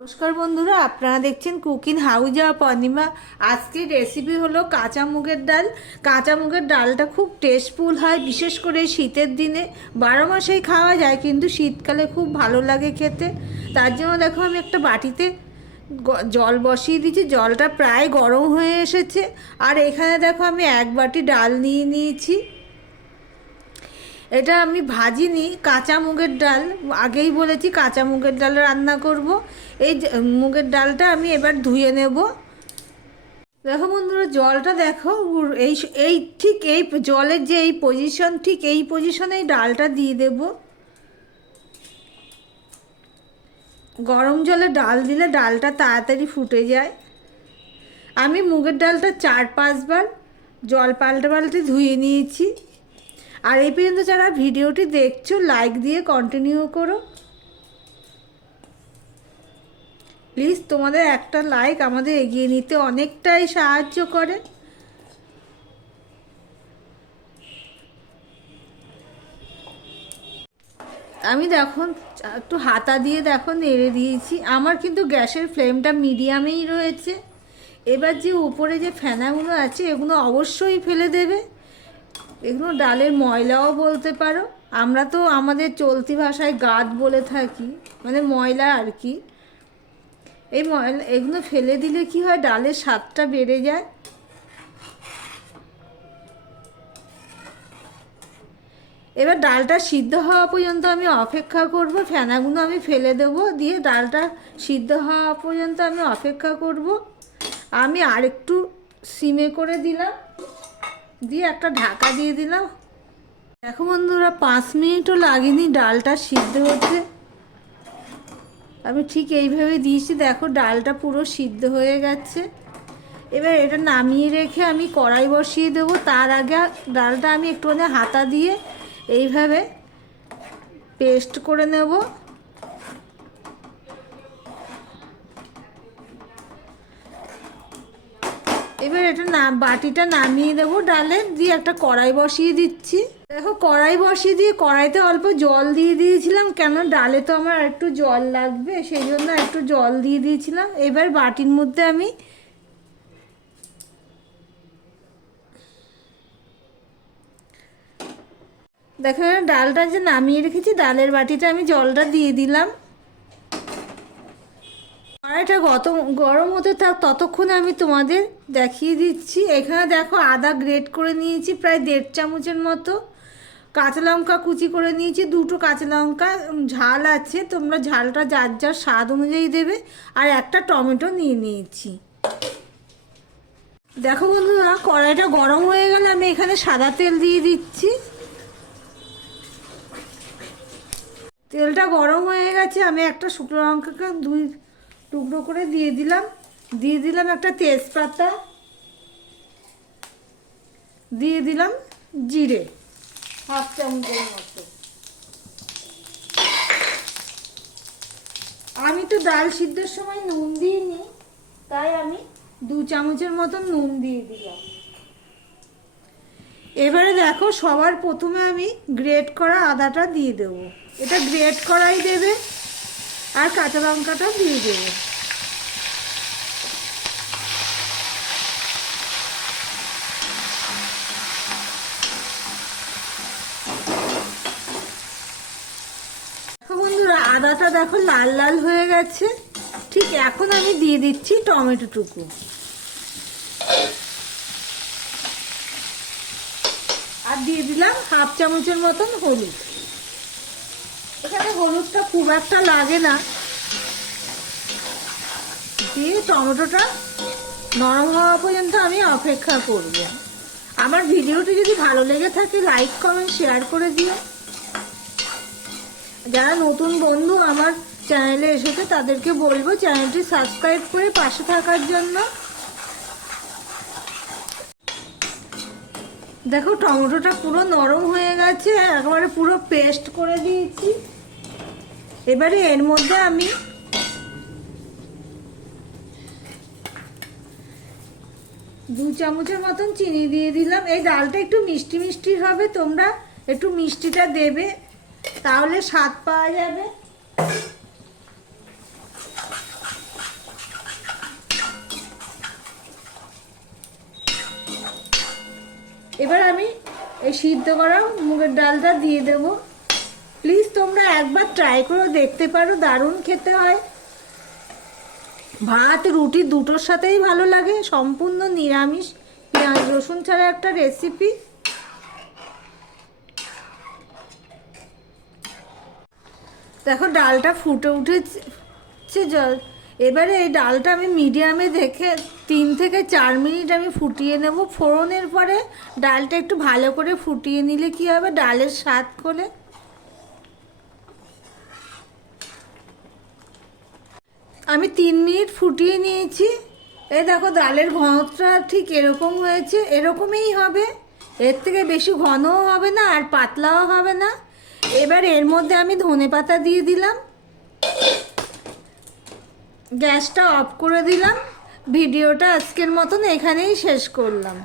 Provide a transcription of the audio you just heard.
নমস্কার বন্ধুরা, আপনারা দেখছেন কুকিং হাউজা পূর্ণিমা আজকের রেসিপি হলো কাঁচা মুগের ডাল। কাঁচা মুগের ডালটা খুব টেস্টফুল হয়, বিশেষ করে শীতের দিনে। বারো মাসেই খাওয়া যায়, কিন্তু শীতকালে খুব ভালো লাগে খেতে। তার জন্য দেখো, আমি একটা বাটিতে জল বসিয়ে দিয়েছি। জলটা প্রায় গরম হয়ে এসেছে। আর এখানে দেখো, আমি এক বাটি ডাল নিয়ে নিয়েছি। এটা আমি ভাজিনি, কাঁচা মুগের ডাল। আগেই বলেছি কাঁচা মুগের ডাল রান্না করব। এই মুগের ডালটা আমি এবার ধুয়ে নেব। দেখো বন্ধুরা, জলটা দেখো এই এই ঠিক এই জলের যে এই পজিশন ঠিক এই পজিশনে এই ডালটা দিয়ে দেব। গরম জলে ডাল দিলে ডালটা তাড়াতাড়ি ফুটে যায়। আমি মুগের ডালটা চার পাঁচবার জল পাল্টে পাল্টে ধুয়ে নিয়েছি। আর এই পর্যন্ত যারা ভিডিওটি দেখছ লাইক দিয়ে কন্টিনিউ করো। প্লিজ তোমাদের একটা লাইক আমাদের এগিয়ে নিতে অনেকটাই সাহায্য করে। আমি দেখুন, একটু হাতা দিয়ে দেখো নেড়ে দিয়েছি। আমার কিন্তু গ্যাসের ফ্লেমটা মিডিয়ামেই রয়েছে। এবার যে উপরে যে ফেনাগুলো আছে, এগুলো অবশ্যই ফেলে দেবে। এগুলো ডালের ময়লাও বলতে পারো। আমরা তো আমাদের চলতি ভাষায় গাদ বলে থাকি মানে ময়লা আর কি। এই ময়লা, এগুলো ফেলে দিলে কি হয়? ডালের স্বাদটা বেড়ে যায়। এবার ডালটা সিদ্ধ হওয়া পর্যন্ত আমি অপেক্ষা করব। ফেনাগুলো আমি ফেলে দেব, দিয়ে ডালটা সিদ্ধ হওয়া পর্যন্ত আমি অপেক্ষা করব। আমি আরেকটু সিমে করে দিলাম। দিয়ে একটা ঢাকা দিয়ে দিলাম। দেখো বন্ধুরা, পাঁচ মিনিটও লাগেনি ডালটা সিদ্ধ হতে। আমি ঠিক এইভাবে দিয়েছি, দেখো ডালটা পুরো সিদ্ধ হয়ে গেছে। এবার এটা নামিয়ে রেখে আমি কড়াই বসিয়ে দেবো। তার আগে ডালটা আমি একটুখানি হাতা দিয়ে এইভাবে পেস্ট করে নেব। এবার এটা না, বাটিটা নামিয়ে দেবো ডালের দিয়ে একটা কড়াই বসিয়ে দিচ্ছি। দেখো, কড়াই বসিয়ে দিয়ে কড়াইতে অল্প জল দিয়ে দিয়েছিলাম, কেন ডালে তো আমার একটু জল লাগবে, সেই জন্য একটু জল দিয়ে দিয়েছিলাম। এবার বাটির মধ্যে আমি দেখো, ডালটা যে নামিয়ে রেখেছি, ডালের বাটিতে আমি জলটা দিয়ে দিলাম। কড়াইটা গত, গরম হতে থাক, ততক্ষণে আমি তোমাদের দেখিয়ে দিচ্ছি। এখানে দেখো আদা গ্রেট করে নিয়েছি, প্রায় দেড় চামচের মতো। কাঁচা লঙ্কা কুচি করে নিয়েছি, দুটো কাঁচা লঙ্কা ঝাল আছে, তোমরা ঝালটা যার যার স্বাদ অনুযায়ী দেবে। আর একটা টমেটো নিয়ে নিয়েছি। দেখো বন্ধুরা, কড়াইটা গরম হয়ে গেলে আমি এখানে সাদা তেল দিয়ে দিচ্ছি। তেলটা গরম হয়ে গেছে, আমি একটা শুকনো লঙ্কাকে দুই টুকরো করে দিয়ে দিলাম। দিয়ে দিলাম একটা তেজপাতা। দিয়ে দিলাম জিরে। হাফ চামচের মতো। আমি তো ডাল সিদ্ধের সময় নুন দিইনি তাই আমি দু চামচের মতন নুন দিয়ে দিলাম। এবারে দেখো সবার প্রথমে আমি গ্রেট করা আদাটা দিয়ে দেব। এটা গ্রেট করাই দেবে। আর কাঁচা লঙ্কাটা দিয়ে দেবো। আদাটা দেখো লাল লাল হয়ে গেছে। ঠিক এখন আমি দিয়ে দিচ্ছি টমেটোটুকু আর দিয়ে দিলাম হাফ চামচের মতন হলুদ। এখানে হলুদটা খুব একটা লাগে না। দিয়ে টমেটোটা নরম হওয়া পর্যন্ত আমি অপেক্ষা করব। আমার ভিডিওটি যদি ভালো লেগে থাকে লাইক কমেন্ট শেয়ার করে দিও। যারা নতুন বন্ধু আমার চ্যানেলে এসেছে, তাদেরকে বলব চ্যানেলটি সাবস্ক্রাইব করে পাশে থাকার জন্য। দেখো, টমেটোটা পুরো নরম হয়ে গেছে, একেবারে পুরো পেস্ট করে দিয়েছি। এবারে এর মধ্যে আমি দু চামচের মতন চিনি দিয়ে দিলাম। এই ডালটা একটু মিষ্টি মিষ্টি হবে, তোমরা একটু মিষ্টিটা দেবে, তাহলে স্বাদ পাওয়া যাবে। এবার আমি এই সিদ্ধ করা মুগের ডালটা দিয়ে দেবো। প্লিজ তোমরা একবার ট্রাই করে দেখতে পারো, দারুণ খেতে হয়। ভাত, রুটি দুটোর সাথেই ভালো লাগে, সম্পূর্ণ নিরামিষ। পেঁয়াজ, রসুন ছাড়া একটা রেসিপি দেখো, ডালটা ফুটে উঠেছে জল। এবারে এই ডালটা আমি মিডিয়ামে দেখে তিন থেকে চার মিনিট আমি ফুটিয়ে নেব। ফোড়নের পরে ডালটা একটু ভালো করে ফুটিয়ে নিলে কি হবে? ডালের স্বাদ করে আমি তিন মিনিট ফুটিয়ে নিয়েছি। এই দেখো, ডালের ঘনত্বটা ঠিক এরকম হয়েছে। এরকমই হবে। এর থেকে বেশি ঘনও হবে না, আর পাতলাও হবে না। এবার এর মধ্যে আমি ধনে পাতা দিয়ে দিলাম। গ্যাসটা অফ করে দিলাম। ভিডিওটা আজকের মতন এখানেই শেষ করলাম।